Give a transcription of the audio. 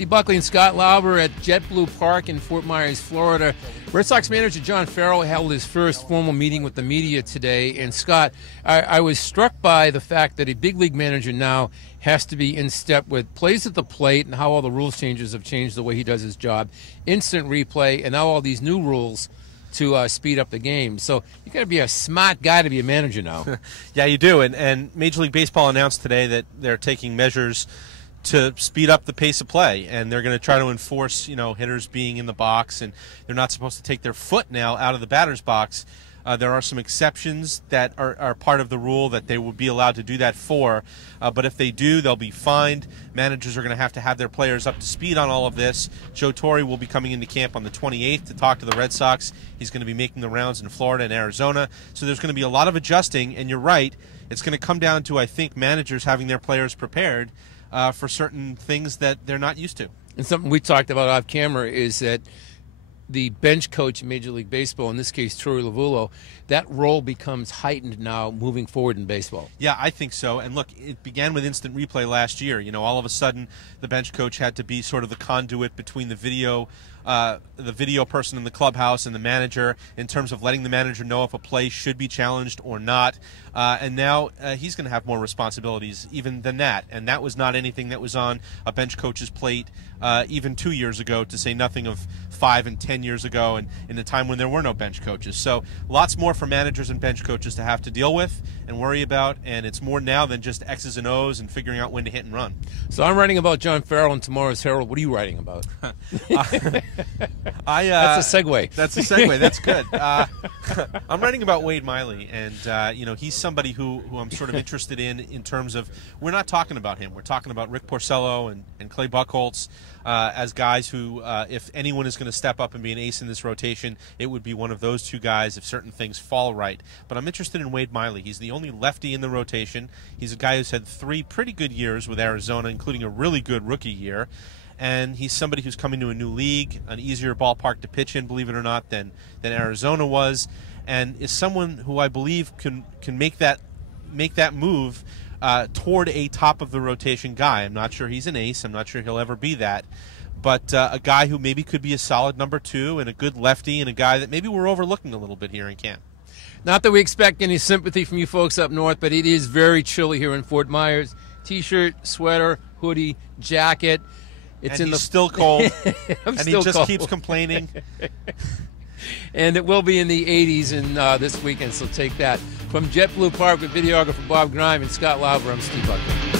Steve Buckley and Scott Lauber at JetBlue Park in Fort Myers, Florida. Red Sox manager John Farrell held his first formal meeting with the media today. And Scott, I was struck by the fact that a big league manager now has to be in step with plays at the plate and how all the rules changes have changed the way he does his job, instant replay, and now all these new rules to speed up the game. So you got to be a smart guy to be a manager now. Yeah, you do. And Major League Baseball announced today that they're taking measures to speed up the pace of play, and they're going to try to enforce, hitters being in the box, and they're not supposed to take their foot now out of the batter's box. There are some exceptions that are part of the rule that they will be allowed to do that for, but if they do, they'll be fined. Managers are going to have their players up to speed on all of this. Joe Torre will be coming into camp on the 28th to talk to the Red Sox. He's going to be making the rounds in Florida and Arizona, so there's going to be a lot of adjusting, and you're right, it's going to come down to, I think, managers having their players prepared for certain things that they're not used to. And something we talked about off camera is that the bench coach in Major League Baseball, in this case Troy Lavulo, that role becomes heightened now moving forward in baseball. Yeah, I think so. And look, it began with instant replay last year. All of a sudden the bench coach had to be sort of the conduit between the video person in the clubhouse and the manager in terms of letting the manager know if a play should be challenged or not. And now he's going to have more responsibilities even than that. And that was not anything that was on a bench coach's plate even 2 years ago, to say nothing of 5 and 10 years ago, and in a time when there were no bench coaches. So lots more for managers and bench coaches to have to deal with and worry about, and it's more now than just X's and O's and figuring out when to hit and run. So I'm writing about John Farrell in tomorrow's Herald. What are you writing about? That's a segue. That's a segue. That's good. I'm writing about Wade Miley, and he's somebody who I'm sort of interested in terms of, we're not talking about him. We're talking about Rick Porcello and Clay Buchholz as guys who, if anyone is going to step up and be an ace in this rotation, it would be one of those two guys if certain things fall right. But I'm interested in Wade Miley. He's the only lefty in the rotation. He's a guy who's had 3 pretty good years with Arizona, including a really good rookie year. And he's somebody who's coming to a new league, an easier ballpark to pitch in, believe it or not, than Arizona was, and is someone who I believe can make that move toward a top of the rotation guy. I'm not sure he's an ace. I'm not sure he'll ever be that, but a guy who maybe could be a solid number 2 and a good lefty, and a guy that maybe we're overlooking a little bit here in camp. Not that we expect any sympathy from you folks up north, but it is very chilly here in Fort Myers. T-shirt, sweater, hoodie, jacket. He's still cold, and he just keeps complaining. And it will be in the 80s this weekend, so take that. From JetBlue Park with videographer Bob Grime and Scott Lauber, I'm Steve Buckley.